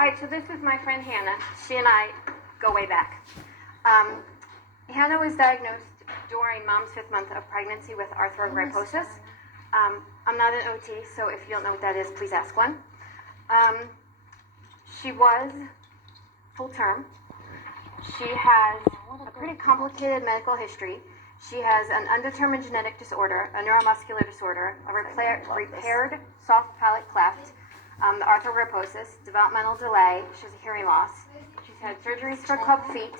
All right, so this is my friend Hannah. She and I go way back. Hannah was diagnosed during mom's 5th month of pregnancy with arthrogryposis. I'm not an OT, so if you don't know what that is, please ask one. She was full term. She has a pretty complicated medical history. She has an undetermined genetic disorder, a neuromuscular disorder, a repaired soft palate cleft, the arthrogryposis, developmental delay. She has a hearing loss. She's had surgeries for club feet.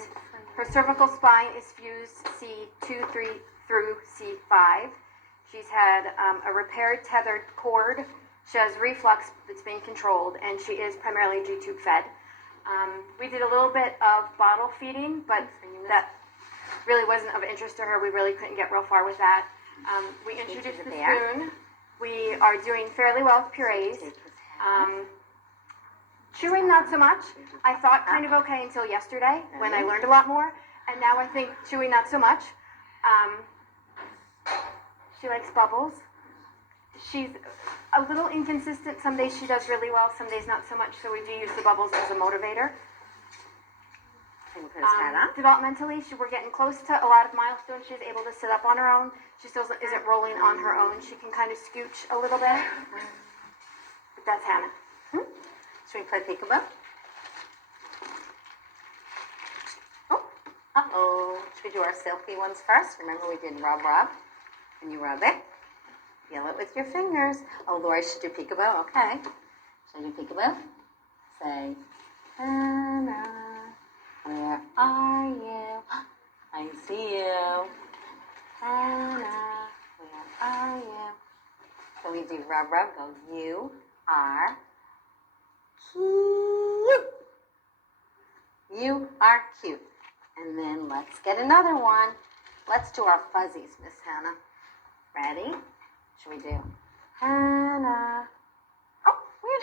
Her cervical spine is fused C2, 3 through C5. She's had a repaired tethered cord. She has reflux that's being controlled, and she is primarily G-tube fed. We did a little bit of bottle feeding, but that really wasn't of interest to her. We really couldn't get real far with that. We introduced the spoon. We are doing fairly well with purees. Chewing, not so much. I thought kind of okay until yesterday when I learned a lot more, and now I think chewing, not so much. She likes bubbles. She's a little inconsistent. Some days she does really well, some days not so much, so we do use the bubbles as a motivator. Developmentally, we're getting close to a lot of milestones. She's able to sit up on her own. She still isn't rolling on her own. She can kind of scooch a little bit. But that's Hannah. Should we play peekaboo? Oh, uh-oh. Should we do our silky ones first? Remember we did rub, rub. And you rub it. Feel it with your fingers. Oh, Lori should do peekaboo. Okay. Should I do peekaboo? Say, Hannah, where are you? I see you. Hannah, where are you? So we do rub, rub. Go, you are cute. You are cute. And then let's get another one. Let's do our fuzzies, Miss Hannah. Ready? Should we do Hannah? Oh, where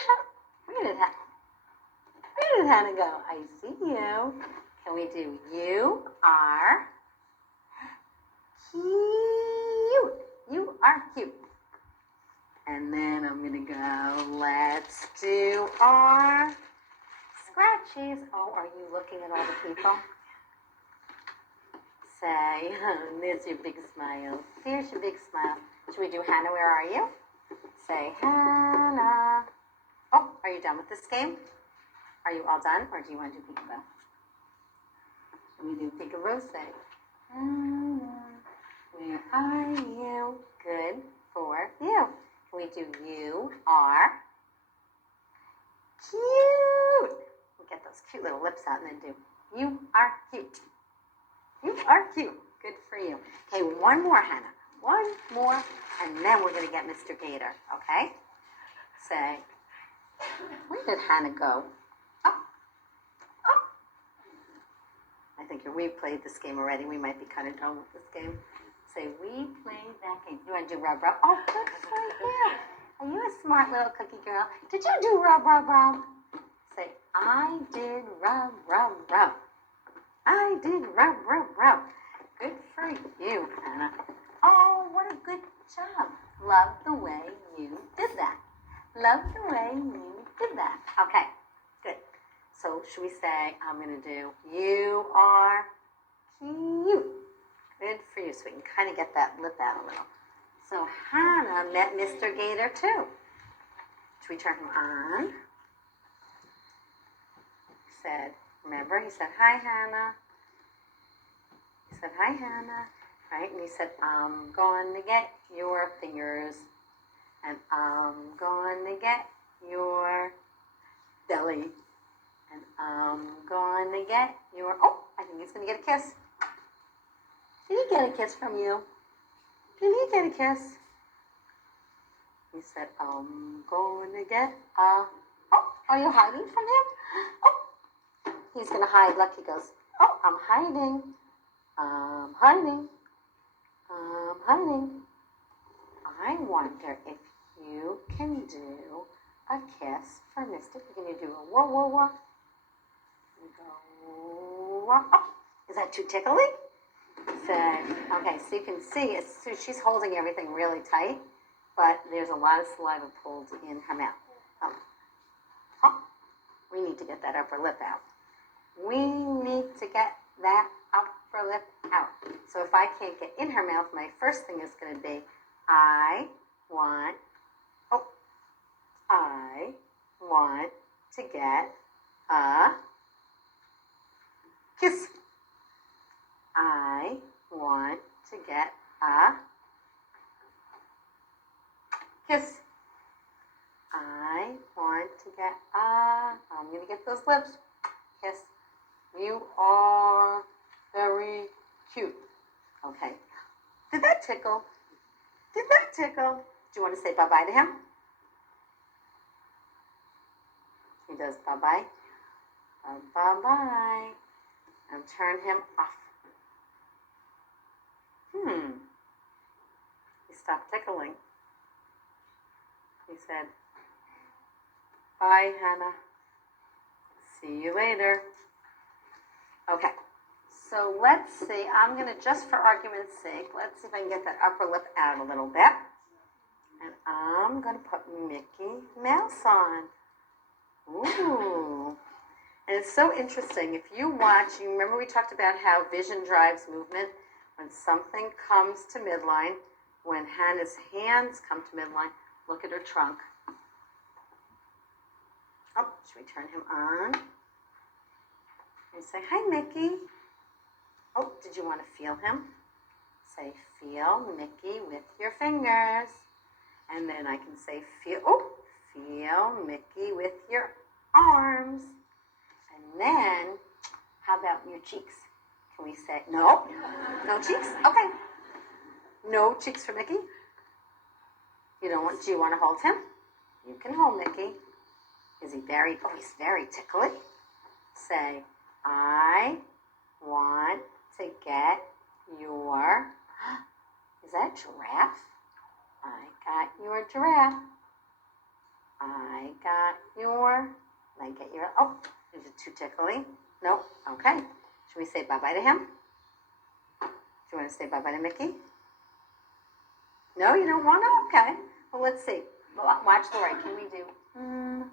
did Hannah go? I see you. Can we do you are cute? You are cute. And then I'm going to go, let's do our scratchies. Oh, are you looking at all the people? Say, there's your big smile. Here's your big smile. Should we do Hannah, where are you? Say, Hannah. Oh, are you done with this game? Are you all done, or do you want to do peekaboo? Should we do peekaboo? Say, Hannah, where are you? Good for you. Can we do you are cute? We'll get those cute little lips out and then do you are cute. You are cute. Good for you. Okay, one more, Hannah. One more, and then we're going to get Mr. Gator, okay? Say, where did Hannah go? Oh. I think we've played this game already. We might be kind of done with this game. Say, we played that game. You want to do rub, rub? Oh, good for you. Are you a smart little cookie girl? Did you do rub, rub, rub? Say, I did rub, rub, rub. I did rub, rub, rub. Good for you, Hannah. Oh, what a good job. Love the way you did that. Love the way you did that. Okay, good. So should we say, I'm going to do, you are cute. Good for you. So we can kind of get that lip out a little. So Hannah met Mr. Gator too. Should we turn him on? He said, remember, he said, hi, Hannah. He said, hi, Hannah. Right? And he said, I'm going to get your fingers. And I'm going to get your belly. And I'm going to get your... Oh, I think he's going to get a kiss. Did he get a kiss from you? Did he get a kiss? He said, I'm going to get a... Oh, are you hiding from him? Oh, he's going to hide. Look, he goes, oh, I'm hiding. I'm hiding. I'm hiding. I wonder if you can do a kiss for Mr. Can you do a whoa, whoa, whoa? You go, whoa. Oh, is that too tickly? Okay, so you can see, she's holding everything really tight, but there's a lot of saliva pulled in her mouth. Oh. We need to get that upper lip out. We need to get that upper lip out. So if I can't get in her mouth, my first thing is going to be, I want to get a kiss. I want to get a kiss. I want to get I'm going to get those lips. Kiss. You are very cute. Okay. Did that tickle? Did that tickle? Do you want to say bye-bye to him? He does bye-bye. Bye-bye. And turn him off. He stopped tickling. He said, bye, Hannah. See you later. Okay, so let's see. I'm going to, just for argument's sake, let's see if I can get that upper lip out a little bit. And I'm going to put Mickey Mouse on. Ooh. And it's so interesting. If you watch, you remember we talked about how vision drives movement? When something comes to midline, when Hannah's hands come to midline, look at her trunk. Oh, should we turn him on? And say, hi, Mickey. Oh, did you want to feel him? Say, feel Mickey with your fingers. And then I can say, feel Mickey with your arms. And then, how about your cheeks? Can we say, no cheeks? Okay. No cheeks for Mickey. Do you want to hold him? You can hold Mickey. He's very tickly. Say, I want to get your, is that a giraffe? I got your giraffe. I got your, is it too tickly? No? Okay. Should we say bye-bye to him? Do you want to say bye-bye to Mickey? No, you don't want to? Okay. Well, let's see. Watch the right. Can we do Can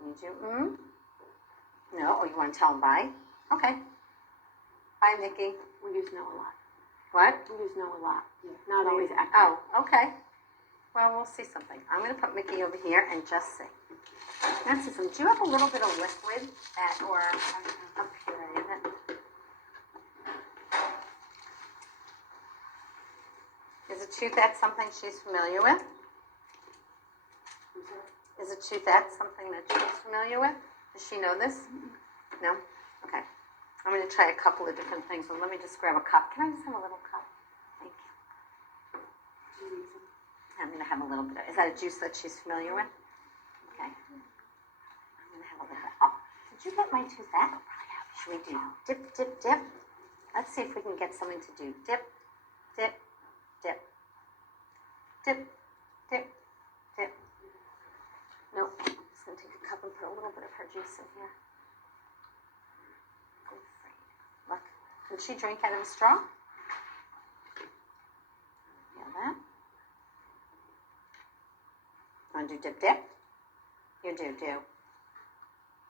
you do No? Oh, you want to tell him bye? Okay. Bye, Mickey. We use no a lot. What? We use no a lot. Not always accurate. Oh, okay. Well, we'll see something. I'm going to put Mickey over here and just see. Nancy, do you have a little bit of liquid or a puree that? Is a toothache something she's familiar with? Is a toothache something that she's familiar with? Does she know this? No? Okay. I'm going to try a couple of different things. So let me just grab a cup. Can I just have a little cup? Thank you. I'm going to have a little bit of, is that a juice that she's familiar with? Okay. I'm going to have a little bit. Oh, did you get my toothache? Should we do dip, dip, dip? Let's see if we can get something to do. Dip, dip, dip. Dip, dip, dip. Nope. I'm just going to take a cup and put a little bit of her juice in here. Good for you. Look. Can she drink out of a straw? Feel that? Want to do dip, dip? You do.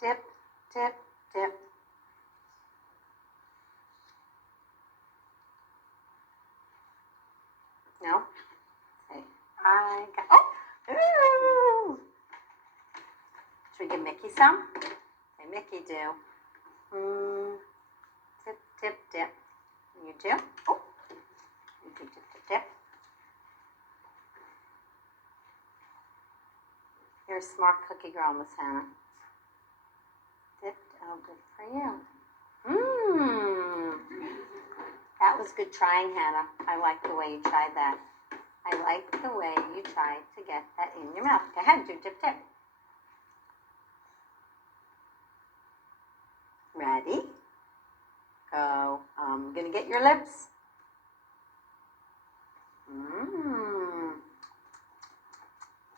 Dip, dip, dip. No? Say, I got, ooh! Should we give Mickey some? Say, Mickey, do. Dip, dip, dip. You do? Oh, you do dip, dip, dip. You're a smart cookie girl, Miss Hannah. Dip, oh, good for you. That was good trying, Hannah. I like the way you tried that. I like the way you tried to get that in your mouth. Go ahead, do dip, dip. Ready? Go. I'm going to get your lips.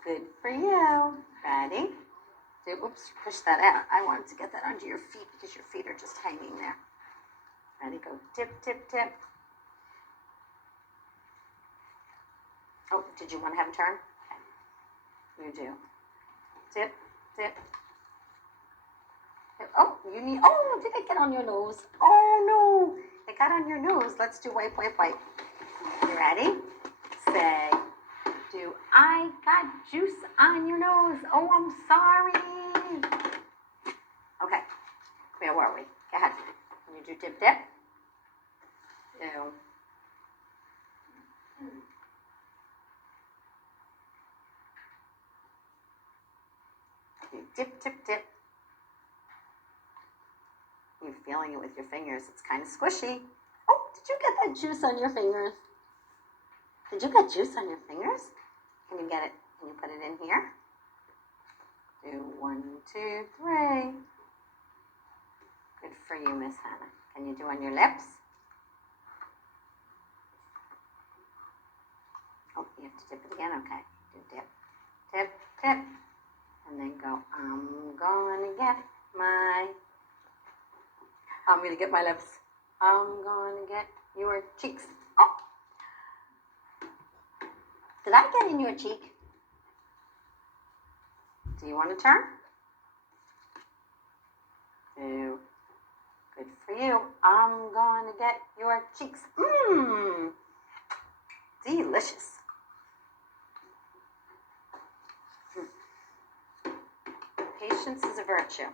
Good for you. Ready? Oops, push that out. I wanted to get that under your feet because your feet are just hanging there. Ready? Go dip, dip, dip. Oh, did you want to have a turn? Okay. You do. dip, dip. Oh, oh, did it get on your nose? Oh no, it got on your nose. Let's do wipe, wipe, wipe. You ready? Say, do I got juice on your nose? Oh, I'm sorry. Okay, where were we? Go ahead. Can you do dip, dip? Do. Dip, dip, dip. You're feeling it with your fingers. It's kind of squishy. Oh, did you get that juice on your fingers? Did you get juice on your fingers? Can you get it? Can you put it in here? Do 1, 2, 3. Good for you, Miss Hannah. Can you do on your lips? Oh, you have to dip it again? Okay. Do dip, dip, dip. And then go, I'm gonna get my lips. I'm gonna get your cheeks. Oh. Did I get in your cheek? Do you want to turn? Do. Good for you. I'm gonna get your cheeks. Mmm. Delicious. Patience is a virtue.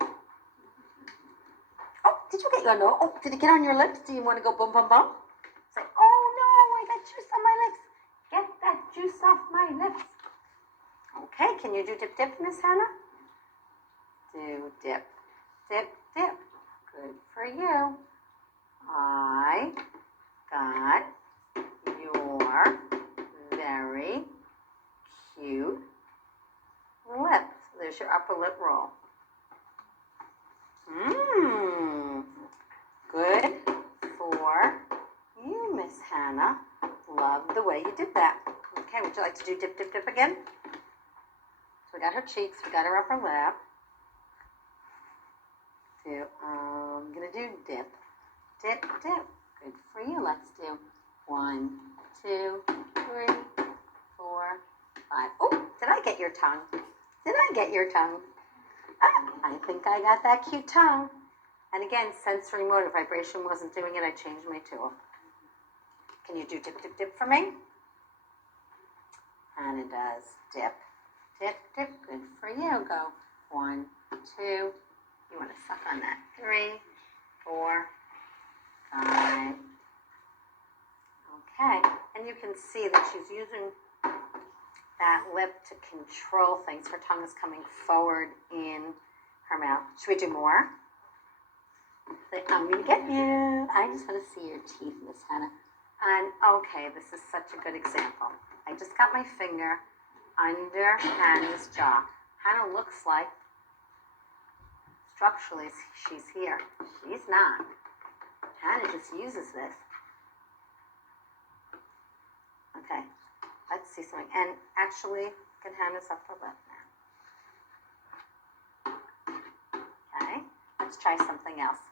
Oh, did you get your nose? Oh, did it get on your lips? Do you want to go boom, boom, boom? Say, oh no, I got juice on my lips. Get that juice off my lips. Okay, can you do dip, dip, Miss Hannah? Do dip, dip, dip. Good for you. I got your very cute lips. There's your upper lip roll. Mmm. Good for you, Miss Hannah. Love the way you did that. Okay, would you like to do dip, dip, dip again? So we got her cheeks, we got her upper lip. Do, I'm gonna do dip, dip, dip. Good for you. Let's do 1, 2, 3, 4, 5. Oh, did I get your tongue? Did I get your tongue? Ah, I think I got that cute tongue. And again, sensory motor vibration wasn't doing it. I changed my tool. Can you do dip, dip, dip for me? And it does. Dip, dip, dip. Good for you. Go 1, 2. You want to suck on that. 3, 4, 5. Okay. And you can see that she's using that lip to control things. Her tongue is coming forward in her mouth. Should we do more? Say, I'm going to get you. I just want to see your teeth, Miss Hannah. And okay, this is such a good example. I just got my finger under Hannah's jaw. Hannah looks like structurally she's here. She's not. Hannah just uses this. Okay, let's see something. And actually, get Hannah's upper lip now. Okay, let's try something else.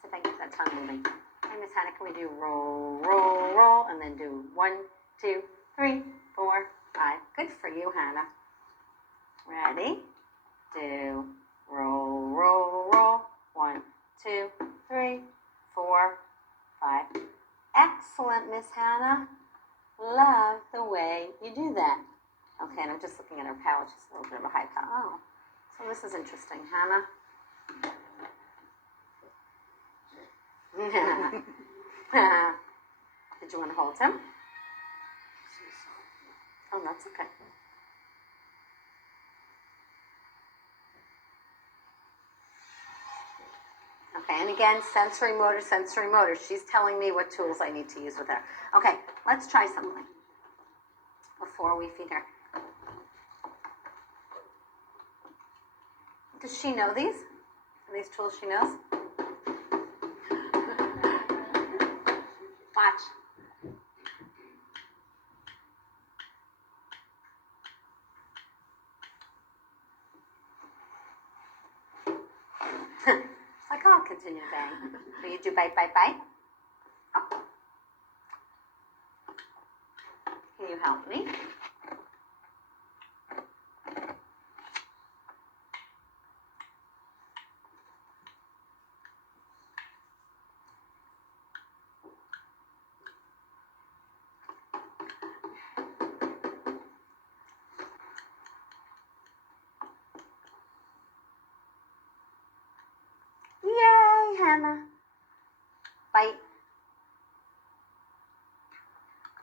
See if I can get that tongue moving. Okay, Miss Hannah, can we do roll, roll, roll, and then do 1, 2, 3, 4, 5. Good for you, Hannah. Ready? Do roll, roll, roll. 1, 2, 3, 4, 5. Excellent, Miss Hannah. Love the way you do that. Okay, and I'm just looking at her palate. She's a little bit of a high palate. Oh, so this is interesting, Hannah. Did you want to hold him? Oh, that's okay. Okay, and again, sensory motor, sensory motor. She's telling me what tools I need to use with her. Okay, let's try something before we feed her. Does she know these? Are these tools she knows? Watch. It's like, oh, I'll continue to bang. So you do bite, bite, bite. Oh. Can you help me? Hannah. Bite.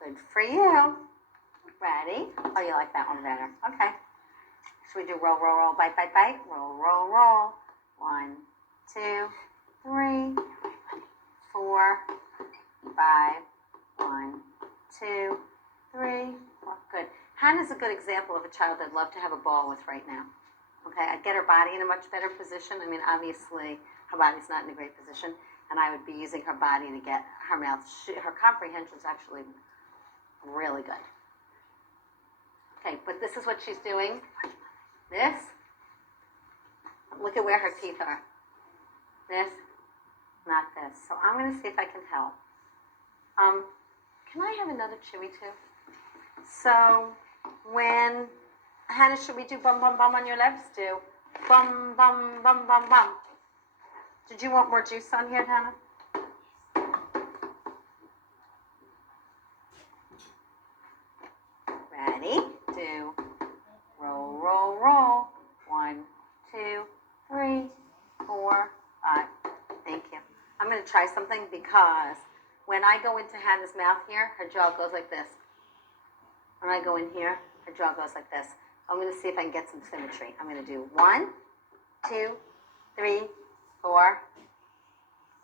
Good for you. Ready? Oh, you like that one better. Okay. Should we do roll, roll, roll, bite, bite, bite? Roll, roll, roll. 1, 2, 3, 4, 5. 1, 2, 3, 4. Good. Hannah's a good example of a child I'd love to have a ball with right now. Okay, I'd get her body in a much better position. I mean, obviously, her body's not in a great position, and I would be using her body to get her mouth. Her comprehension is actually really good. Okay, but this is what she's doing. This. Look at where her teeth are. This, not this. So I'm going to see if I can help. Can I have another chewy too? So when, Hannah, should we do bum, bum, bum on your lips? Do bum, bum, bum, bum, bum. Did you want more juice on here, Hannah? Ready? Do roll, roll, roll. 1, 2, 3, 4, 5. Thank you. I'm going to try something because when I go into Hannah's mouth here, her jaw goes like this. When I go in here, her jaw goes like this. I'm going to see if I can get some symmetry. I'm going to do 1, 2, 3, 4,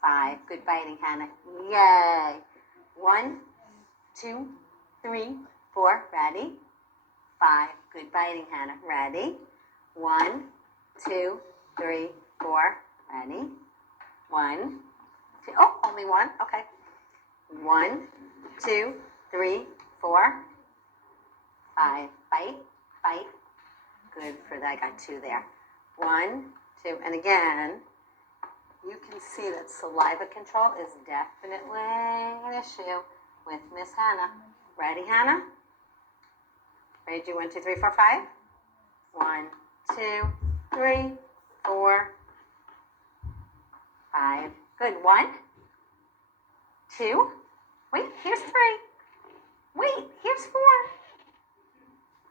5. Good biting, Hannah. Yay. 1, 2, 3, 4. Ready? 5. Good biting, Hannah. Ready? 1, 2, 3, 4. Ready? 1, 2. Oh, only one. Okay. 1, 2, 3, 4, 5. Bite, bite. Good for that. I got 2 there. 1, 2, and again, you can see that saliva control is definitely an issue with Miss Hannah. Ready, Hannah? Ready to do 1, 2, 3, 4, 5? 1, 2, 3, 4, 5. Good. 1, 2. Wait, here's 3. Wait, here's 4.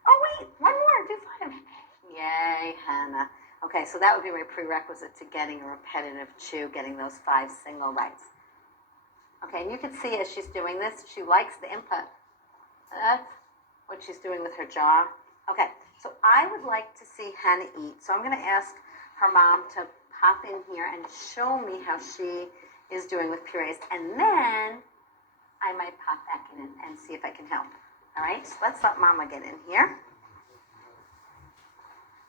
Oh, wait, one more. Do 5. Yay, Hannah. Okay, so that would be my prerequisite to getting a repetitive chew, getting those 5 single bites. Okay, and you can see as she's doing this, she likes the input. That's what she's doing with her jaw. Okay, so I would like to see Hannah eat. So I'm going to ask her mom to pop in here and show me how she is doing with purees. And then I might pop back in and see if I can help. All right, so let's let Mama get in here.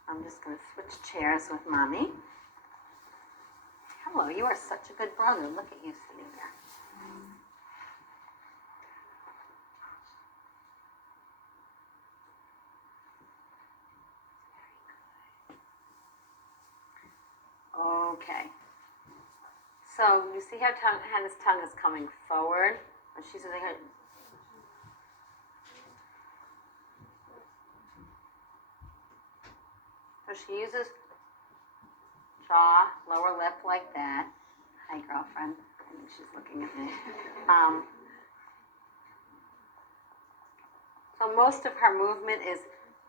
I'm just going to switch chairs with Mommy. Hello, you are such a good brother. Look at you sitting there. Okay. So you see how Hannah's tongue is coming forward? When she's in her. So she uses jaw, lower lip like that. Hi, girlfriend. I think she's looking at me. So most of her movement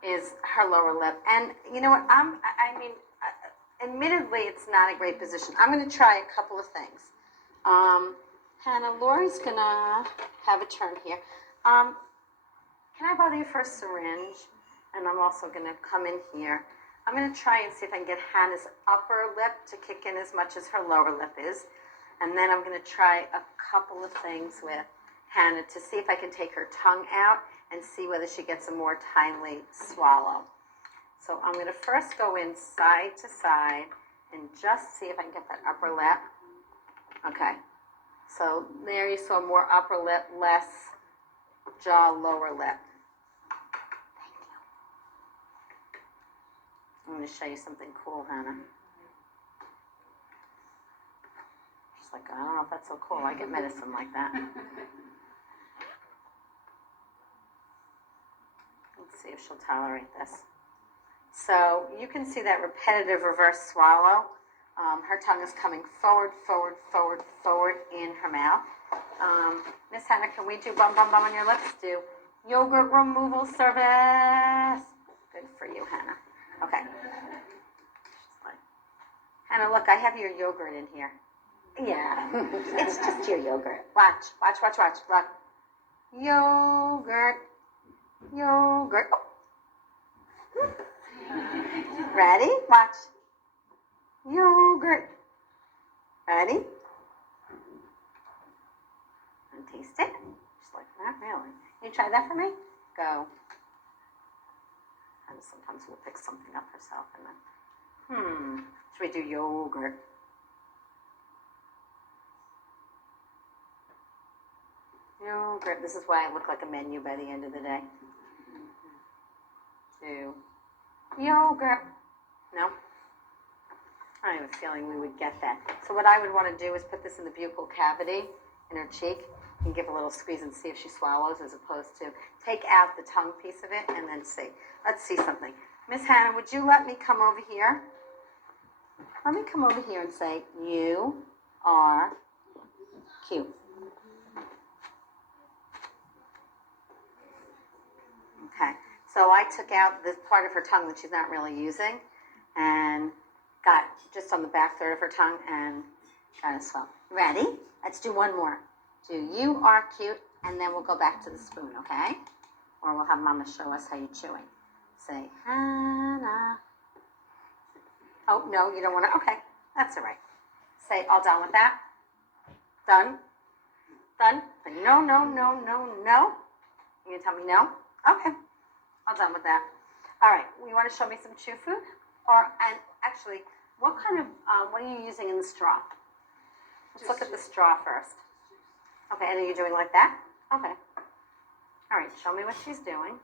is her lower lip. And you know what? Admittedly, it's not a great position. I'm going to try a couple of things. Hannah, Lori's going to have a turn here. Can I bother you for a syringe? And I'm also going to come in here. I'm going to try and see if I can get Hannah's upper lip to kick in as much as her lower lip is. And then I'm going to try a couple of things with Hannah to see if I can take her tongue out and see whether she gets a more timely swallow. So I'm going to first go in side to side and just see if I can get that upper lip. Okay. So there you saw more upper lip, less jaw, lower lip. I'm going to show you something cool, Hannah. She's like, I don't know if that's so cool. I get medicine like that. Let's see if she'll tolerate this. So you can see that repetitive reverse swallow. Her tongue is coming forward, forward, forward, forward in her mouth. Miss Hannah, can we do bum, bum, bum on your lips? Do yogurt removal service. Good for you, Hannah. Okay. Hannah, look, I have your yogurt in here. Yeah, it's just your yogurt. Watch. Look. Yogurt. Yogurt. Oh. Ready? Watch. Yogurt. Ready? And taste it. Just like that, really. You try that for me? Go. And sometimes we'll pick something up herself and then, should we do yogurt? Yogurt. This is why I look like a menu by the end of the day. Do yogurt. No? I have a feeling we would get that. So what I would want to do is put this in the buccal cavity in her cheek and give a little squeeze and see if she swallows, as opposed to take out the tongue piece of it and then see. Let's see something. Miss Hannah, would you let me come over here? Let me come over here and say, you are cute. Okay, so I took out this part of her tongue that she's not really using and got just on the back third of her tongue and got it swelled. Ready? Let's do one more. Do you are cute, and then we'll go back to the spoon, okay? Or we'll have Mama show us how you're chewing. Say, Hannah. Oh, no, you don't want to? Okay, that's all right. Say, all done with that? Done? Done? No. You gonna tell me no? Okay, all done with that. All right, you want to show me some chew food? And actually, what kind of, what are you using in the straw? Let's look at the straw first. Okay, and are you doing like that? Okay. All right, show me what she's doing.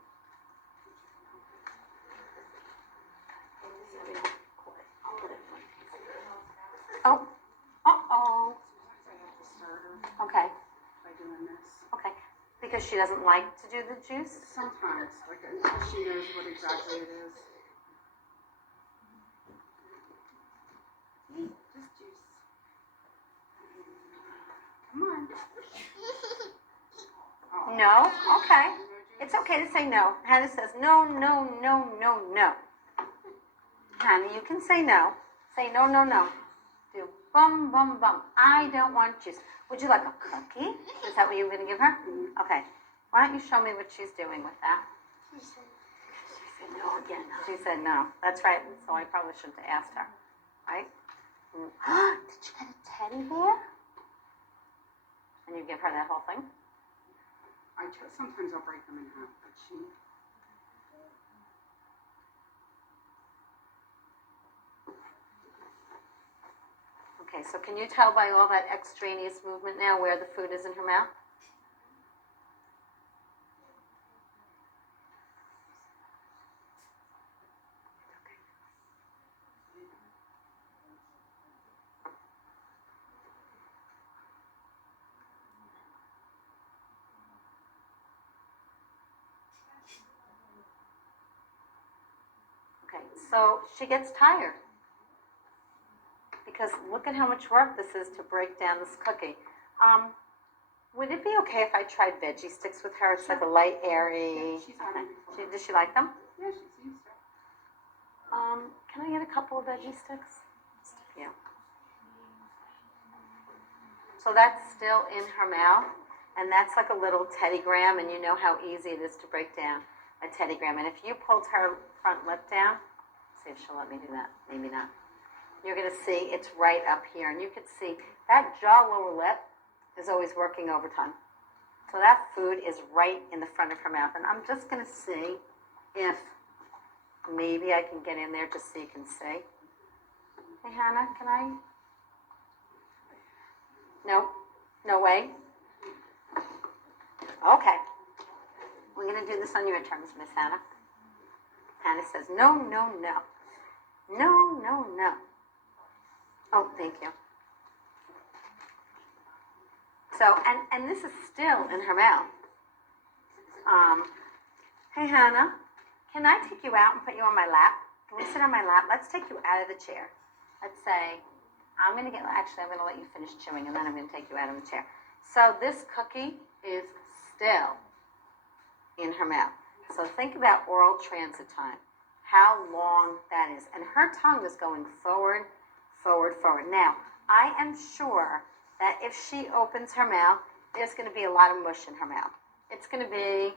Oh, uh-oh. Okay. By doing this. Okay, because she doesn't like to do the juice? Sometimes, like until she knows what exactly it is. Just juice. Come on. Oh. No? Okay. No juice? It's okay to say no. Hannah says no. Hannah, you can say no. Say no. Do bum. I don't want juice. Would you like a cookie? Is that what you're going to give her? Okay. Why don't you show me what she's doing with that? She said no again. She said no. That's right. So I probably shouldn't have asked her. Right? Did you get a teddy bear? And you give her that whole thing? Sometimes I'll break them in half, but she. Okay, so can you tell by all that extraneous movement now where the food is in her mouth? Okay, so she gets tired. Because look at how much work this is to break down this cookie. Would it be okay if I tried veggie sticks with her? It's like a light, airy. Yeah, she's had them before. Does she like them? Yeah, she's used to. Can I get a couple of veggie sticks? Just a few. So that's still in her mouth, and that's like a little Teddy Graham, and you know how easy it is to break down a Teddy Graham. And if you pulled her front lip down, see if she'll let me do that. Maybe not. You're going to see it's right up here, and you can see that jaw lower lip is always working overtime. So that food is right in the front of her mouth, and I'm just going to see if maybe I can get in there just so you can see. Hey, Hannah, can I? No way. Okay. We're going to do this on your terms, Miss Hannah. Hannah says, no. Oh, thank you. So, and this is still in her mouth. Hey, Hannah, can I take you out and put you on my lap? Can we sit on my lap? Let's take you out of the chair. Let's say, I'm going to let you finish chewing, and then I'm going to take you out of the chair. So this cookie is still in her mouth. So think about oral transit time, how long that is. And her tongue is going forward. Now, I am sure that if she opens her mouth, there's going to be a lot of mush in her mouth. It's going to be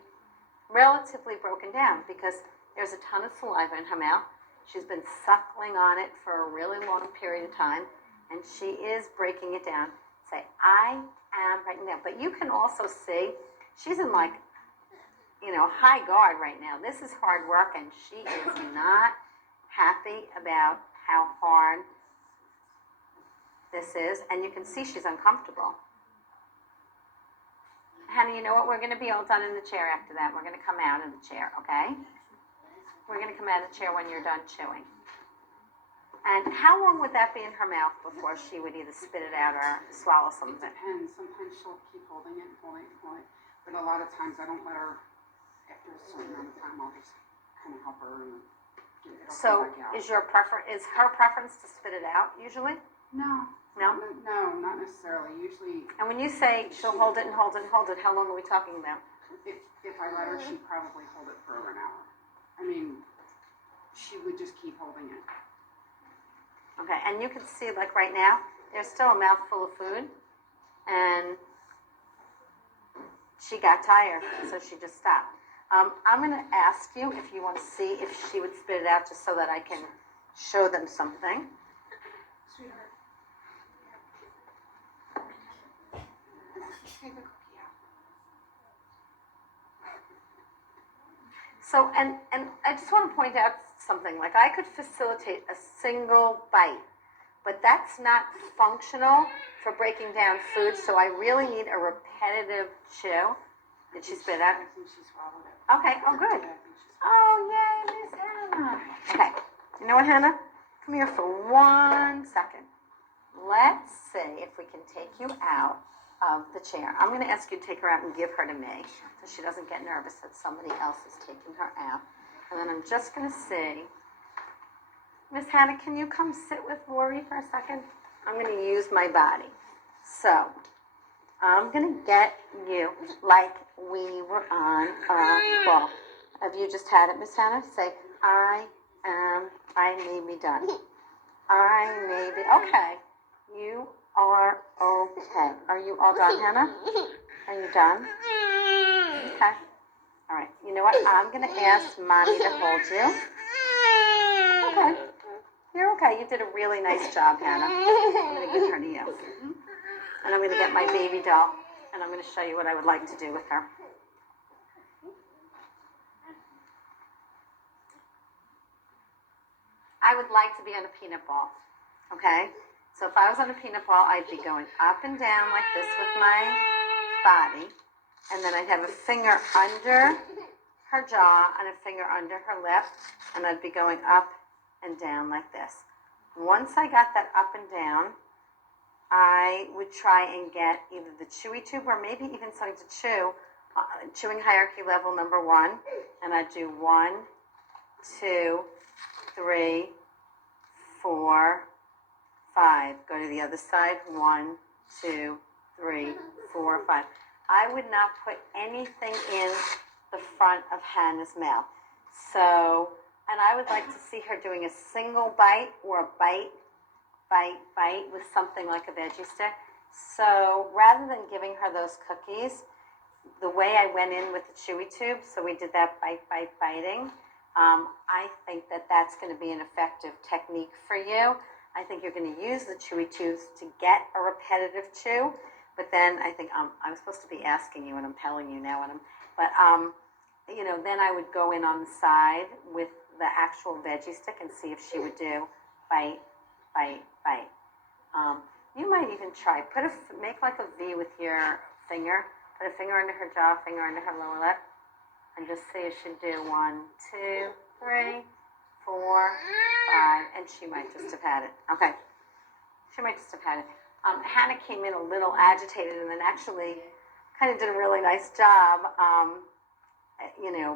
relatively broken down because there's a ton of saliva in her mouth. She's been suckling on it for a really long period of time, and she is breaking it down. Say, I am breaking down. But you can also see she's in like, high guard right now. This is hard work, and she is not happy about how hard this is, and you can see she's uncomfortable. Hannah, you know what? We're going to be all done in the chair after that. We're going to come out of the chair, okay? We're going to come out of the chair when you're done chewing. And how long would that be in her mouth before she would either spit it out or swallow some It of it? depends. Sometimes she'll keep holding it. But a lot of times I don't let her, after a certain amount of time, I'll just kind of help her and get it So back out. is her preference to spit it out usually? No. No? No, not necessarily. Usually, And when you say she'll hold it and hold it and hold it, how long are we talking about? if I let her, she'd probably hold it for over an hour. I mean, she would just keep holding it. Okay, and you can see like right now, there's still a mouthful of food, and she got tired, so she just stopped. I'm going to ask you if you want to see if she would spit it out just so that I can show them something. Sweetheart. Take the cookie out. So, and I just want to point out something, like I could facilitate a single bite, but that's not functional for breaking down food, so I really need a repetitive chew. Did she spit out? I think she swallowed it. Okay, oh good. Yeah, I think she swallowed Oh, yay, Miss Hannah. Okay, you know what, Hannah? Come here for 1 second. Let's see if we can take you out of the chair. I'm going to ask you to take her out and give her to me so she doesn't get nervous that somebody else is taking her out. And then I'm just going to see. Miss Hannah, can you come sit with Lori for a second? I'm going to use my body. So, I'm going to get you like we were on a ball. Have you just had it, Miss Hannah? Say, I may be done. I may be, okay. You are okay. Are you all done, Hannah? Are you done? Okay. All right. You know what? I'm going to ask Mommy to hold you. Okay. You're okay. You did a really nice job, Hannah. I'm going to give her to you. And I'm going to get my baby doll, and I'm going to show you what I would like to do with her. I would like to be on a peanut ball, okay? So if I was on a peanut ball, I'd be going up and down like this with my body, and then I'd have a finger under her jaw and a finger under her lip, and I'd be going up and down like this. Once I got that up and down, I would try and get either the chewy tube or maybe even something to chew, chewing hierarchy level number 1, and I'd do 1, 2, 3, 4, 5. Go to the other side. 1, 2, 3, 4, 5. I would not put anything in the front of Hannah's mouth. So, and I would like to see her doing a single bite or a bite with something like a veggie stick. So rather than giving her those cookies, the way I went in with the chewy tube, so we did that biting, I think that that's going to be an effective technique for you. I think you're going to use the chewy tubes to get a repetitive chew, but then I think I'm supposed to be asking you, and I'm telling you now, then I would go in on the side with the actual veggie stick and see if she would do bite. You might even try, make like a V with your finger, put a finger under her jaw, finger under her lower lip, and just see if she'd do 1, 2, 3, 4, 5, and she might just have had it. Okay, she might just have had it. Hannah came in a little agitated and then actually kind of did a really nice job,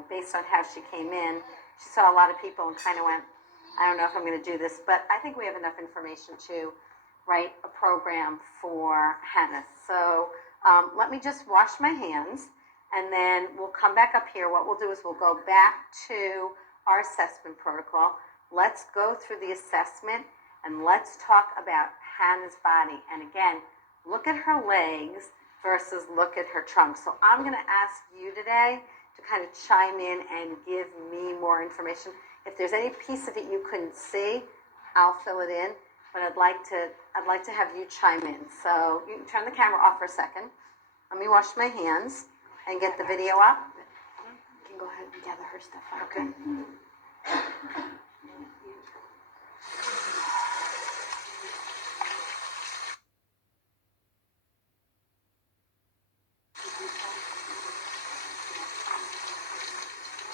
based on how she came in. She saw a lot of people and kind of went, I don't know if I'm going to do this, but I think we have enough information to write a program for Hannah. So let me just wash my hands, and then we'll come back up here. What we'll do is we'll go back to our assessment protocol. Let's go through the assessment, and let's talk about Hannah's body. And again, look at her legs versus look at her trunk. So I'm going to ask you today to kind of chime in and give me more information. If there's any piece of it you couldn't see, I'll fill it in. But I'd like to have you chime in. So you can turn the camera off for a second. Let me wash my hands and get the video up. You can go ahead and gather her stuff up. Okay.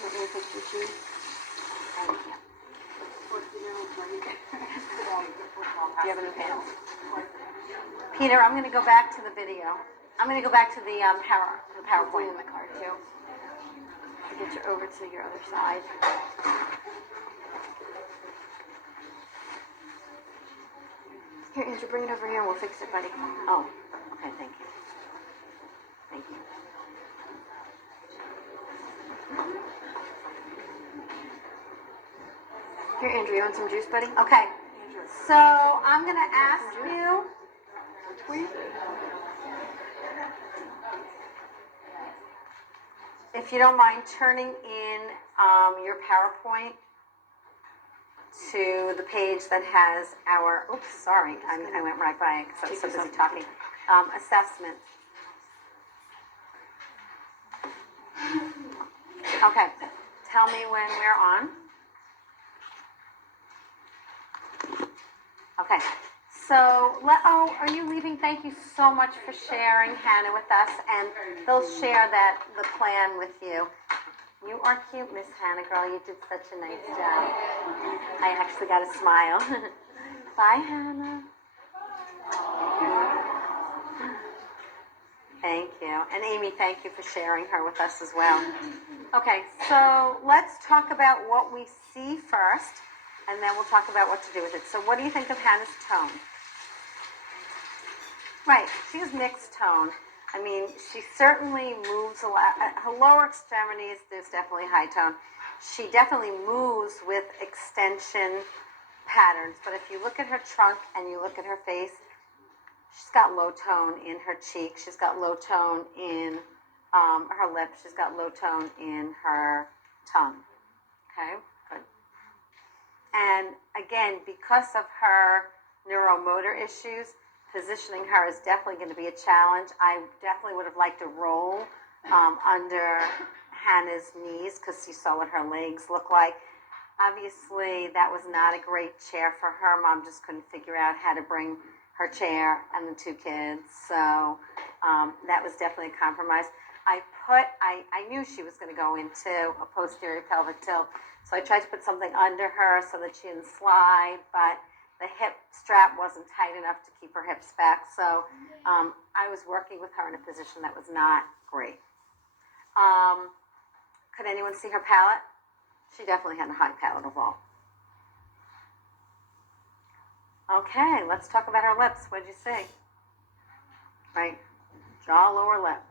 Want me to fix your shoes? Thank you. Do you have any pants? Peter, I'm going to go back to the video. I'm going to go back to the Put PowerPoint. in the car too. To get you over to your other side. Here, Andrew, bring it over here and we'll fix it, buddy. Oh, okay, thank you. Thank you. Here, Andrew, you want some juice, buddy? Okay, so I'm going to ask you, if you don't mind turning in your PowerPoint to the page that has our, oops, sorry, I went right by it because I was so busy talking. Assessment. Okay, tell me when we're on. Okay, so, are you leaving? Thank you so much for sharing, Hannah, with us, and they'll share the plan with you. You are cute, Miss Hannah, girl. You did such a nice job. I actually got a smile. Bye, Hannah. Thank you. And Amy, thank you for sharing her with us as well. Okay, so let's talk about what we see first, and then we'll talk about what to do with it. So what do you think of Hannah's tone? Right, she has mixed tone. I mean, she certainly moves a lot. At her lower extremities, there's definitely high tone. She definitely moves with extension patterns. But if you look at her trunk and you look at her face, she's got low tone in her cheek. She's got low tone in her lips. She's got low tone in her tongue. Okay, good. And again, because of her neuromotor issues, positioning her is definitely going to be a challenge. I definitely would have liked to roll under Hannah's knees because you saw what her legs look like. Obviously, that was not a great chair for her. Mom just couldn't figure out how to bring her chair and the two kids. So that was definitely a compromise. I knew she was going to go into a posterior pelvic tilt. So I tried to put something under her so that she didn't slide, but the hip strap wasn't tight enough to keep her hips back. So I was working with her in a position that was not great. Could anyone see her palate? She definitely had a high palatal vault. Okay, let's talk about her lips. What did you see? Right, jaw, lower lip,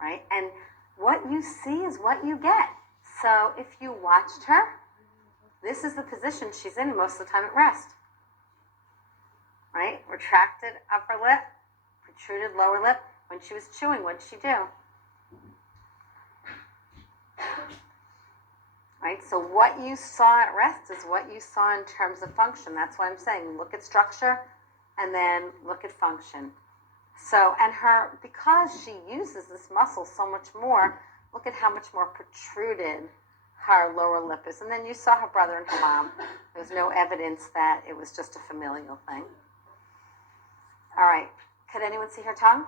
right? And what you see is what you get. So if you watched her, this is the position she's in most of the time at rest. Right, retracted upper lip, protruded lower lip. When she was chewing, what did she do? Right, so what you saw at rest is what you saw in terms of function. That's why I'm saying look at structure and then look at function. So, and her, because she uses this muscle so much more, look at how much more protruded her lower lip is. And then you saw her brother and her mom. There's no evidence that it was just a familial thing. All right, could anyone see her tongue?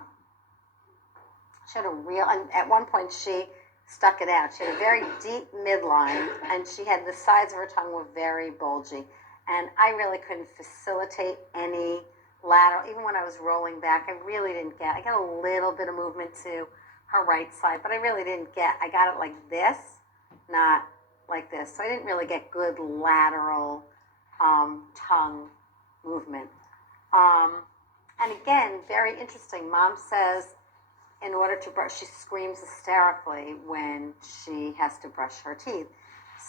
She had a real, and at one point she stuck it out. She had a very deep midline, and she had the sides of her tongue were very bulgy. And I really couldn't facilitate any lateral, even when I was rolling back, I really didn't get, I got a little bit of movement to her right side, but I really didn't get, I got it like this, not like this. So I didn't really get good lateral tongue movement. And again, very interesting. Mom says in order to brush, she screams hysterically when she has to brush her teeth.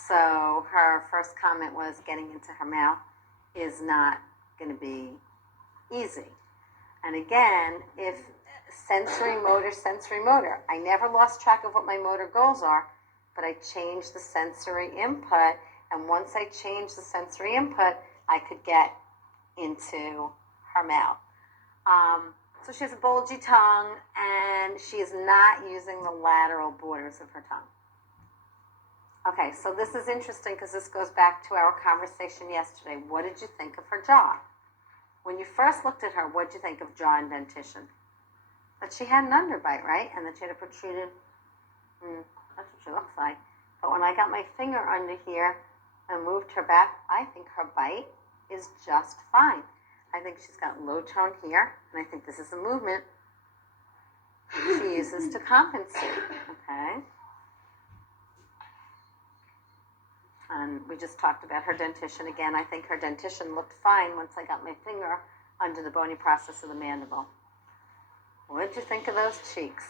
So her first comment was getting into her mouth is not going to be easy. And again, if sensory motor, I never lost track of what my motor goals are, but I changed the sensory input. And once I changed the sensory input, I could get into her mouth. So she has a bulgy tongue, and she is not using the lateral borders of her tongue. Okay, so this is interesting because this goes back to our conversation yesterday. What did you think of her jaw? When you first looked at her, what did you think of jaw indentition? That she had an underbite, right? And that she had a protruded, that's what she looks like. But when I got my finger under here and moved her back, I think her bite is just fine. I think she's got low tone here, and I think this is a movement she uses to compensate, okay? And we just talked about her dentition again. I think her dentition looked fine once I got my finger under the bony process of the mandible. What did you think of those cheeks?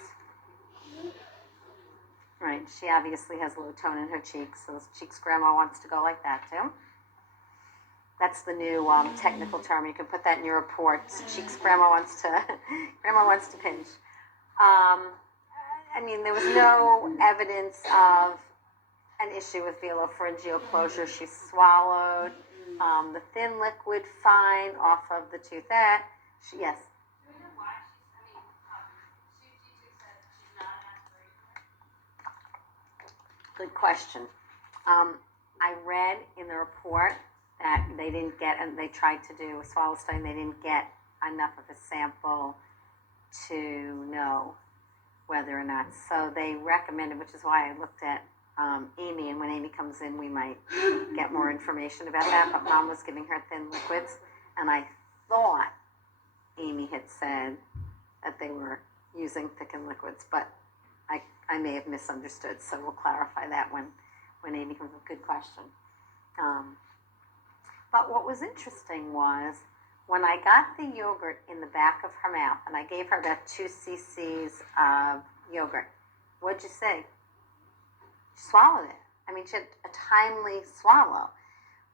Right, she obviously has low tone in her cheeks, so those cheeks grandma wants to go like that too. That's the new technical term. You can put that in your report. Cheeks grandma wants to pinch. I mean, there was no evidence of an issue with velopharyngeal closure. She swallowed the thin liquid fine off of the toothette. Yes. Do we know why she said she's not an aspirator? Good question. I read in the report that they didn't get, and they tried to do a swallow study, and they didn't get enough of a sample to know whether or not. So they recommended, which is why I looked at Amy, and when Amy comes in, we might get more information about that. But Mom was giving her thin liquids, and I thought Amy had said that they were using thickened liquids, but I may have misunderstood. So we'll clarify that when Amy comes with a good question. But what was interesting was when I got the yogurt in the back of her mouth, and I gave her about 2 cc's of yogurt, what'd you say? She swallowed it. I mean, she had a timely swallow,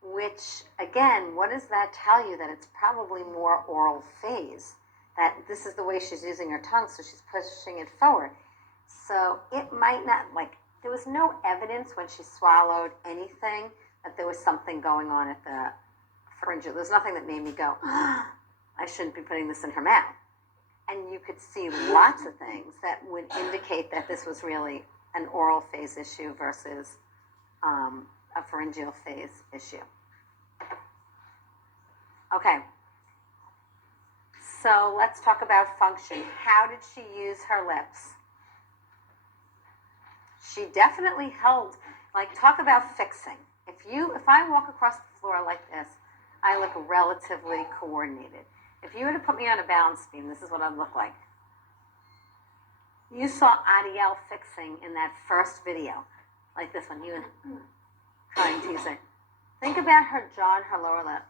which, again, what does that tell you? That it's probably more oral phase, that this is the way she's using her tongue, so she's pushing it forward. So it might not, like, there was no evidence when she swallowed anything that there was something going on at the pharyngeal. There's nothing that made me go, I shouldn't be putting this in her mouth. And you could see lots of things that would indicate that this was really an oral phase issue versus a pharyngeal phase issue. Okay. So let's talk about function. How did she use her lips? She definitely held, like, talk about fixing. If I walk across the floor like this, I look relatively coordinated. If you were to put me on a balance beam, this is what I'd look like. You saw Adiel fixing in that first video, like this one, you trying teasing. Think about her jaw and her lower lip.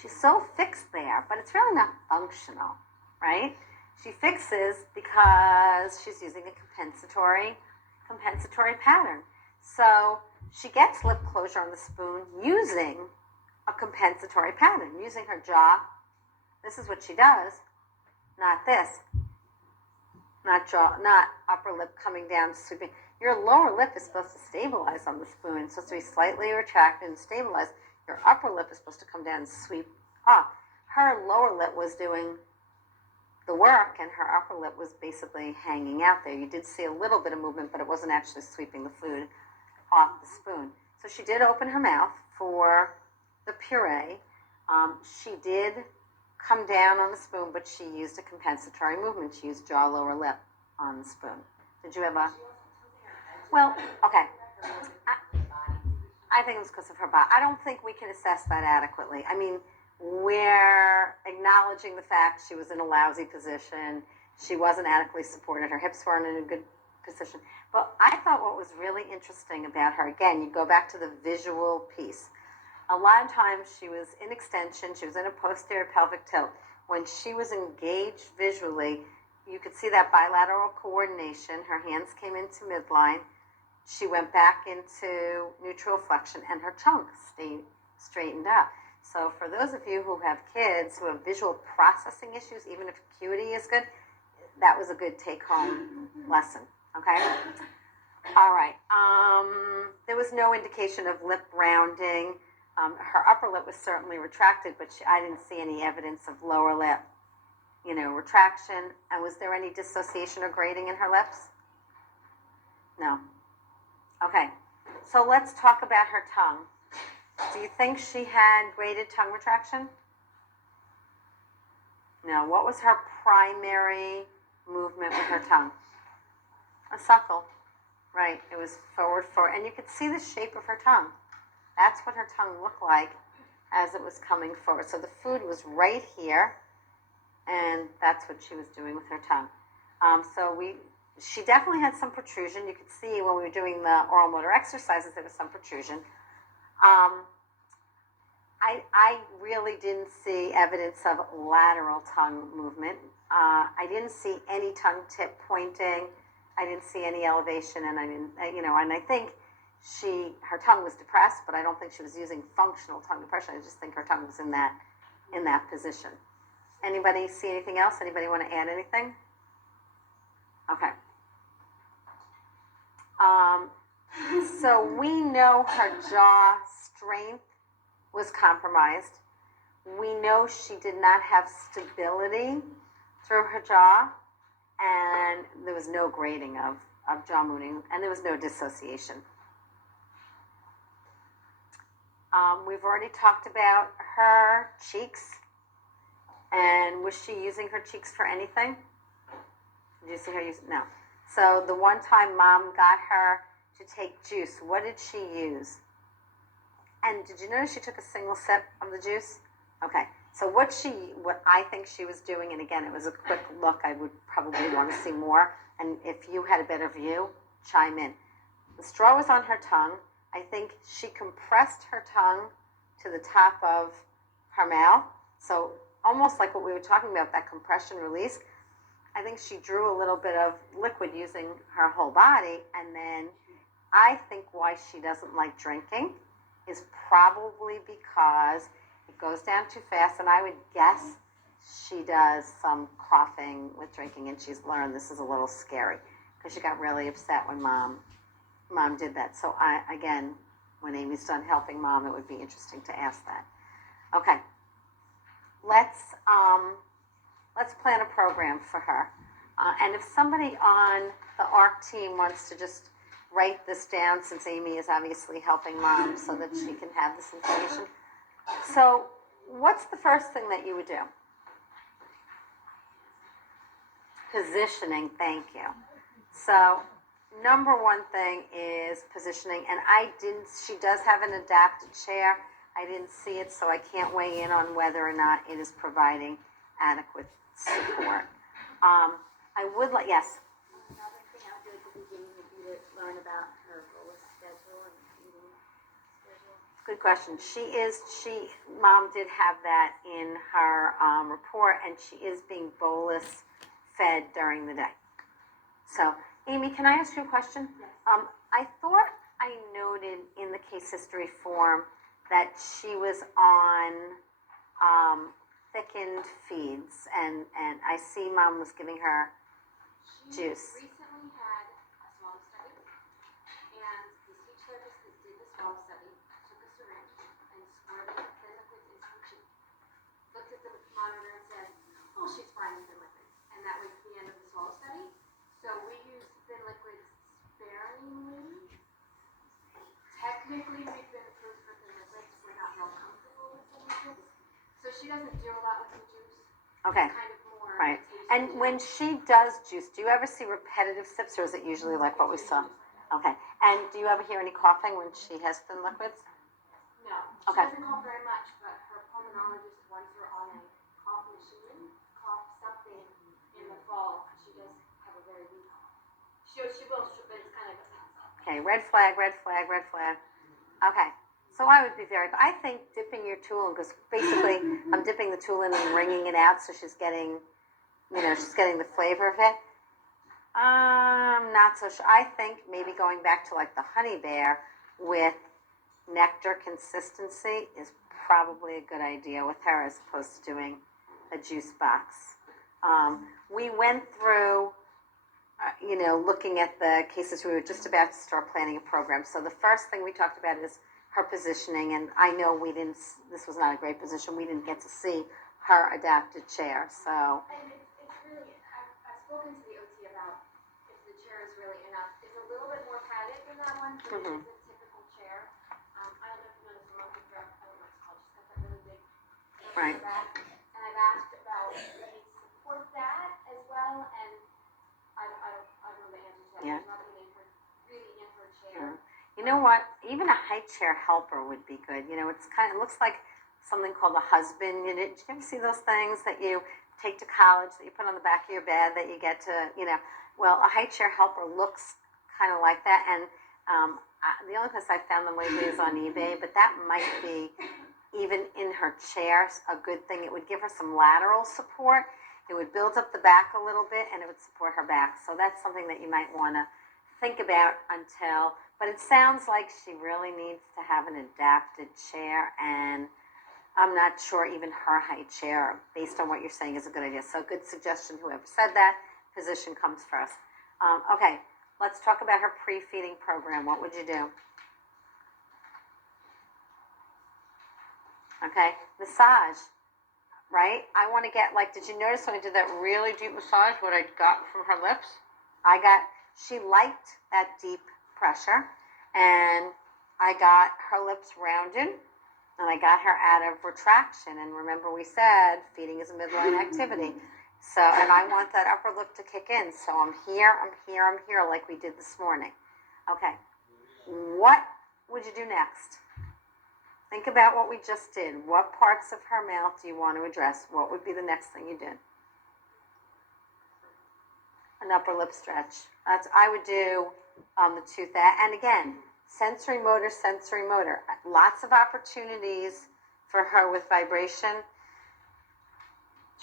She's so fixed there, but it's really not functional, right? She fixes because she's using a compensatory pattern. So she gets lip closure on the spoon using a compensatory pattern, using her jaw. This is what she does, not this. Not jaw, not upper lip coming down, sweeping. Your lower lip is supposed to stabilize on the spoon. It's supposed to be slightly retracted and stabilized. Your upper lip is supposed to come down and sweep up. Her lower lip was doing the work, and her upper lip was basically hanging out there. You did see a little bit of movement, but it wasn't actually sweeping the food off the spoon. So she did open her mouth for the puree. She did come down on the spoon, but she used a compensatory movement. She used jaw, lower lip on the spoon. Did you have a... Well, okay. I think it was because of her body. I don't think we can assess that adequately. I mean, we're acknowledging the fact she was in a lousy position. She wasn't adequately supported. Her hips weren't in a good position. But I thought what was really interesting about her, again, you go back to the visual piece. A lot of times she was in extension, she was in a posterior pelvic tilt. When she was engaged visually, you could see that bilateral coordination. Her hands came into midline. She went back into neutral flexion, and her trunk stayed straightened up. So for those of you who have kids who have visual processing issues, even if acuity is good, that was a good take-home lesson, okay? All right, there was no indication of lip rounding. Her upper lip was certainly retracted, but I didn't see any evidence of lower lip, retraction. And was there any dissociation or grating in her lips? No. Okay, so let's talk about her tongue. Do you think she had graded tongue retraction? No. What was her primary movement with her tongue? A suckle. Right, it was forward, and you could see the shape of her tongue. That's what her tongue looked like as it was coming forward. So the food was right here, and that's what she was doing with her tongue. She definitely had some protrusion. You could see when we were doing the oral motor exercises, there was some protrusion. I really didn't see evidence of lateral tongue movement. I didn't see any tongue tip pointing. I didn't see any elevation, and I didn't, and I think her tongue was depressed, but I don't think she was using functional tongue depression. I just think her tongue was in that position. Anybody see anything else? Anybody want to add anything? Okay. So we know her jaw strength was compromised. We know she did not have stability through her jaw, and there was no grading of jaw moving, and there was no dissociation. We've already talked about her cheeks, and was she using her cheeks for anything? Did you see her use? No. So the one time Mom got her to take juice, what did she use? And did you notice she took a single sip of the juice? Okay. So what I think she was doing, and again, it was a quick look. I would probably want to see more. And if you had a better view, chime in. The straw was on her tongue. I think she compressed her tongue to the top of her mouth. So almost like what we were talking about, that compression release. I think she drew a little bit of liquid using her whole body. And then I think why she doesn't like drinking is probably because it goes down too fast. And I would guess she does some coughing with drinking, and she's learned this is a little scary because she got really upset when Mom did that. So again, when Amy's done helping Mom, it would be interesting to ask that. Okay, let's plan a program for her. And if somebody on the ARC team wants to just write this down, since Amy is obviously helping Mom so that she can have this information. So what's the first thing that you would do? Positioning, thank you. So number one thing is positioning, and she does have an adapted chair. I didn't see it, so I can't weigh in on whether or not it is providing adequate support. I would like, yes? Another thing I would do at the beginning would be to learn about her bolus schedule and eating schedule. Good question. Mom did have that in her report, and she is being bolus fed during the day. So, Amy, can I ask you a question? Yes. I thought I noted in the case history form that she was on thickened feeds, and I see Mom was giving her juice. She recently had a swallow study, and the speech therapist that did the swallow study took a syringe and squirted the liquids into her cheek. Looked at the monitor and said, "Oh, she's fine with thin liquids," and that was the end of the swallow study. So we use thin liquids sparingly. Technically, we've been approved for thin liquids. We're not real comfortable with thin liquids, so she doesn't do a lot with the juice. Okay. It's kind of more Right. taste And when she does juice, do you ever see repetitive sips, or is it usually like what we saw? Okay. And do you ever hear any coughing when she has thin liquids? No, she Okay. doesn't cough very much, but her pulmonologist runs her on a cough machine, cough something in the fall. She does have a very weak cough. She will, but it's kind of depends. Okay. Red flag, red flag, red flag. Okay. So I would be I think dipping your tool in, because basically I'm dipping the tool in and wringing it out, so she's getting the flavor of it. Not so sure. I think maybe going back to like the honey bear with nectar consistency is probably a good idea with her as opposed to doing a juice box. We went through, looking at the cases. We were just about to start planning a program. So the first thing we talked about is her positioning, and I know this was not a great position. We didn't get to see her adapted chair, so. And it's really, I've spoken to the OT about if the chair is really enough. It's a little bit more padded than that one, but it is a typical chair. I don't know if you noticed the monkey drop, I don't know what it's called, just got that really big Right. back. And I've asked about if we support that as well, and I don't know the answer to that. Yeah. There's nothing really in her chair. You know what? Even a high chair helper would be good. It looks like something called a husband. Did you ever see those things that you take to college that you put on the back of your bed that you get to, well, a high chair helper looks kind of like that. And the only place I found them lately is on eBay, but that might be, even in her chair, a good thing. It would give her some lateral support. It would build up the back a little bit, and it would support her back. So that's something that you might want to think about but it sounds like she really needs to have an adapted chair, and I'm not sure even her high chair, based on what you're saying, is a good idea. So good suggestion, whoever said that. Position comes first. Okay, let's talk about her pre-feeding program. What would you do? Okay, massage, right? I want to get, did you notice when I did that really deep massage, what I got from her lips? She liked that deep pressure, and I got her lips rounded, and I got her out of retraction. And remember, we said feeding is a midline activity. So, and I want that upper lip to kick in. So I'm here, like we did this morning. Okay, what would you do next? Think about what we just did. What parts of her mouth do you want to address? What would be the next thing you did? An upper lip stretch. I would do the tooth that. And again, sensory motor. Lots of opportunities for her with vibration.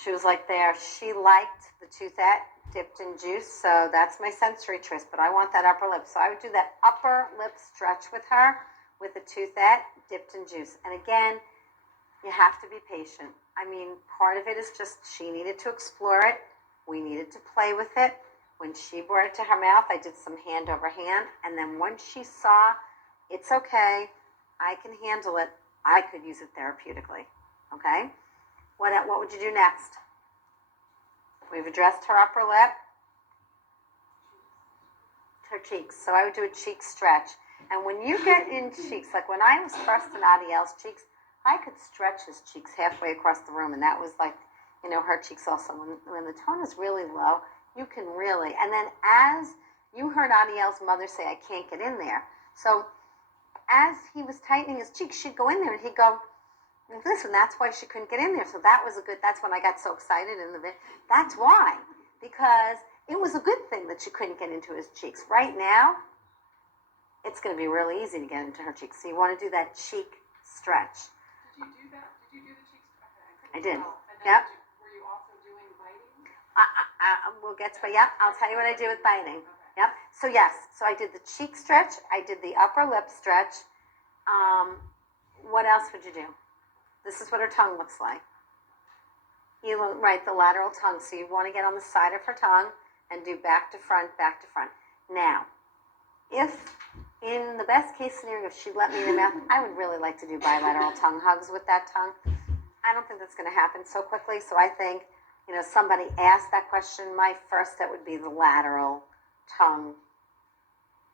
She was there. She liked the toothette dipped in juice, so that's my sensory twist, but I want that upper lip. So I would do that upper lip stretch with her with the toothette dipped in juice. And again, you have to be patient. Part of it is just she needed to explore it. We needed to play with it. When she brought it to her mouth, I did some hand over hand. And then once she saw, it's okay, I can handle it, I could use it therapeutically. Okay? What would you do next? We've addressed her upper lip, her cheeks. So I would do a cheek stretch. And when you get in cheeks, like when I was first in Adiel's cheeks, I could stretch his cheeks halfway across the room. And that was her cheeks also. When the tone is really low, you can really, and then as you heard Adiel's mother say, I can't get in there. So as he was tightening his cheeks, she'd go in there and he'd go, listen, that's why she couldn't get in there. So that's when I got so excited in the bit. That's why, because it was a good thing that she couldn't get into his cheeks. Right now, it's going to be really easy to get into her cheeks. So you want to do that cheek stretch. Did you do that? Did you do the cheeks? Okay, I did. And then Yep. were you also doing biting? We'll get to, yep, I'll tell you what I do with biting. Yep. So yes, so I did the cheek stretch. I did the upper lip stretch. What else would you do? This is what her tongue looks like. Right, the lateral tongue. So you want to get on the side of her tongue and do back to front, back to front. Now, if in the best case scenario, if she let me in the mouth, I would really like to do bilateral tongue hugs with that tongue. I don't think that's going to happen so quickly. So I think, somebody asked that question. My first step would be the lateral tongue.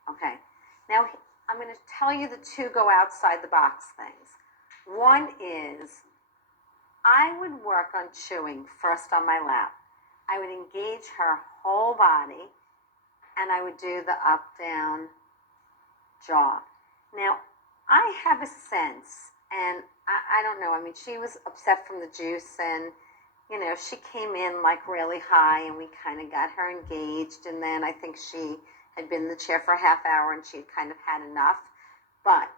Okay. Now, I'm going to tell you the two go outside the box things. One is, I would work on chewing first on my lap. I would engage her whole body, and I would do the up-down jaw. Now, I have a sense, and I don't know, she was upset from the juice, and, she came in really high, and we kind of got her engaged, and then I think she had been in the chair for a half hour, and she had kind of had enough. But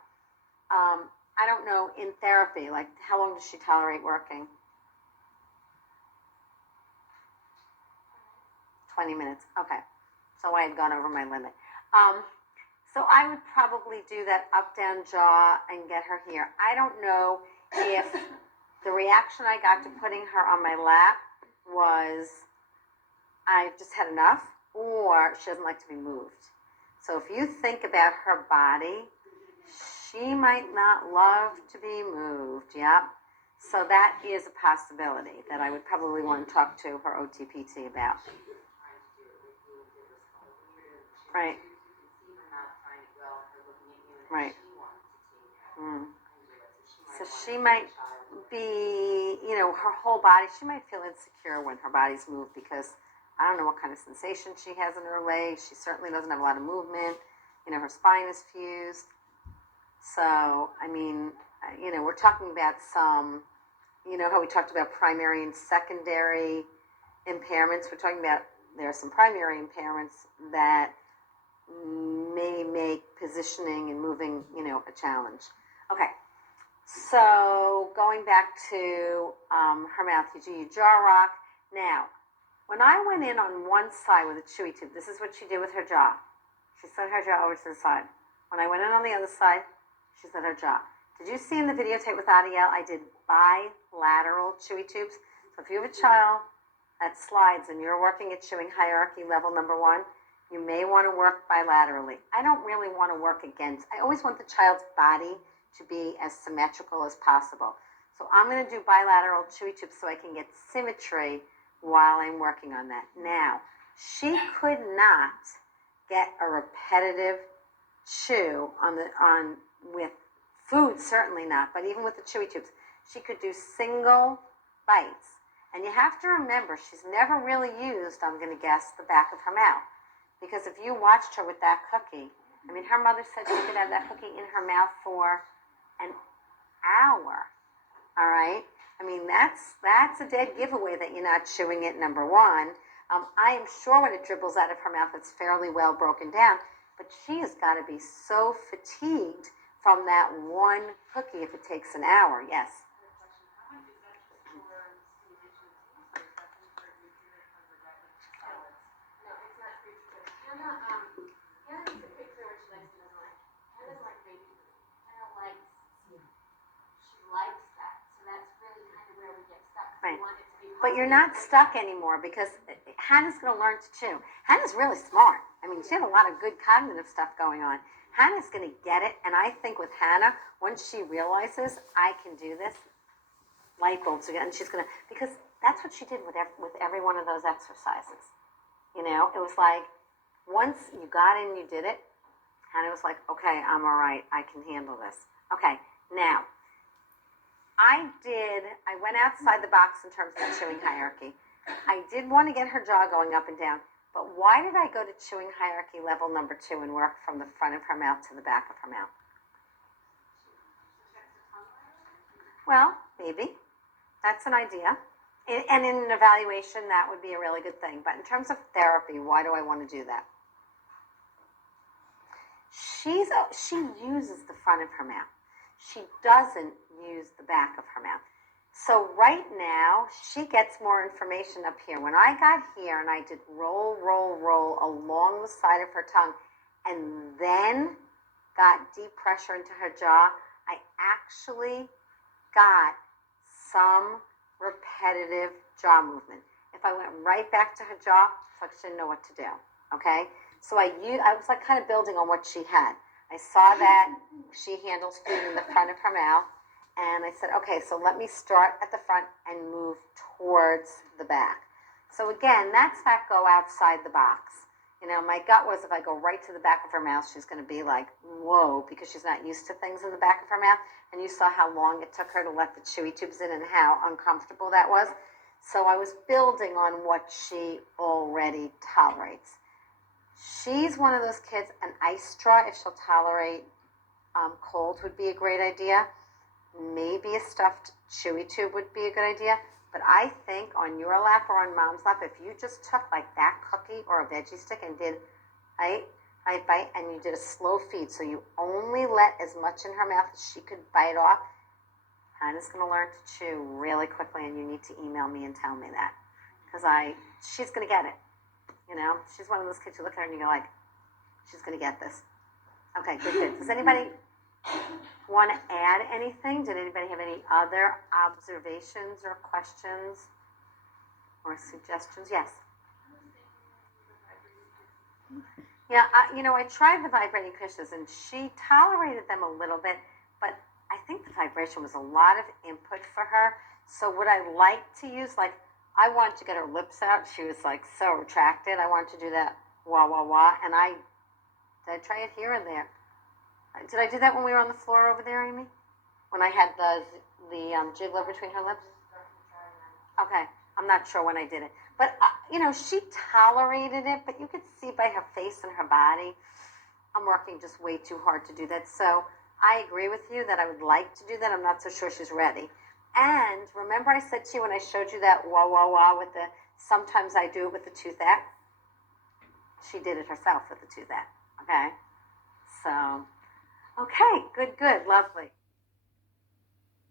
I don't know, in therapy, how long does she tolerate working? 20 minutes. Okay. So I had gone over my limit. So I would probably do that up-down jaw and get her here. I don't know if the reaction I got to putting her on my lap was, I just had enough, or she doesn't like to be moved. So if you think about her body, she might not love to be moved. Yep. So that is a possibility that I would probably want to talk to her OTPT about. Right. Right. So she might be, her whole body, she might feel insecure when her body's moved because I don't know what kind of sensation she has in her legs. She certainly doesn't have a lot of movement. Her spine is fused. So, we're talking about some, how we talked about primary and secondary impairments. We're talking about there are some primary impairments that may make positioning and moving, a challenge. Okay. So going back to her mouth, you do your jaw rock. Now, when I went in on one side with a chewy tube, this is what she did with her jaw. She set her jaw over to the side. When I went in on the other side, she set her jaw. Did you see in the videotape with Adiel, I did bilateral chewy tubes? So if you have a child that slides and you're working at chewing hierarchy level number 1, you may want to work bilaterally. I don't really want to work against. I always want the child's body to be as symmetrical as possible. So I'm going to do bilateral chewy tubes so I can get symmetry while I'm working on that. Now, she could not get a repetitive chew with food, certainly not, but even with the chewy tubes. She could do single bites. And you have to remember, she's never really used, I'm going to guess, the back of her mouth. Because if you watched her with that cookie, her mother said she could have that cookie in her mouth for an hour. All right? That's a dead giveaway that you're not chewing it, number 1. I am sure when it dribbles out of her mouth, it's fairly well broken down. But she has got to be so fatigued from that one cookie if it takes an hour. Yes? Hannah is pretty clear what she likes and doesn't like. Hannah doesn't like baby food. Hannah likes seafood. She likes that. So that's really kind of where we get stuck. Right. We want it to be But you're not stuck anymore because Hannah's going to learn to chew. Hannah's really smart. She had a lot of good cognitive stuff going on. Hannah's going to get it. And I think with Hannah, once she realizes I can do this, light bulbs again. And she's going to, because that's what she did with every one of those exercises. It was like, once you got in, you did it, Hannah was like, okay, I'm all right. I can handle this. Okay, now, I went outside the box in terms of the chewing hierarchy. I did want to get her jaw going up and down, but why did I go to chewing hierarchy level number 2 and work from the front of her mouth to the back of her mouth? Well, maybe. That's an idea. And in an evaluation, that would be a really good thing. But in terms of therapy, why do I want to do that? She uses the front of her mouth. She doesn't use the back of her mouth. So right now, she gets more information up here. When I got here and I did roll, roll, roll along the side of her tongue and then got deep pressure into her jaw, I actually got some repetitive jaw movement. If I went right back to her jaw, it's like she didn't know what to do, okay? So I was like kind of building on what she had. I saw that she handles food in the front of her mouth, and I said, okay, so let me start at the front and move towards the back. So again, that's not go outside the box. My gut was if I go right to the back of her mouth, she's going to be like, whoa, because she's not used to things in the back of her mouth. And you saw how long it took her to let the chewy tubes in and how uncomfortable that was. So I was building on what she already tolerates. She's one of those kids, an ice straw, if she'll tolerate cold, would be a great idea. Maybe a stuffed chewy tube would be a good idea. But I think on your lap or on mom's lap, if you just took like that cookie or a veggie stick and did bite, and you did a slow feed, so you only let as much in her mouth as she could bite off, Hannah's going to learn to chew really quickly, and you need to email me and tell me that. Because she's going to get it. She's one of those kids you look at her and you go like, she's going to get this. Okay, good. Does anybody Want to add anything? Did anybody have any other observations or questions or suggestions? Yes. Yeah, I tried the vibrating cushions and she tolerated them a little bit, but I think the vibration was a lot of input for her. So would I like to use, like, I wanted to get her lips out. She was like so retracted. I wanted to do that wah, wah, wah. And did I try it here and there? Did I do that when we were on the floor over there, Amy? When I had the jiggler between her lips? Okay, I'm not sure when I did it. But, she tolerated it, but you could see by her face and her body, I'm working just way too hard to do that. So I agree with you that I would like to do that. I'm not so sure she's ready. And remember I said to you when I showed you that wah, wah, wah with sometimes I do it with the toothache? She did it herself with the toothache, okay? So, okay, good, lovely.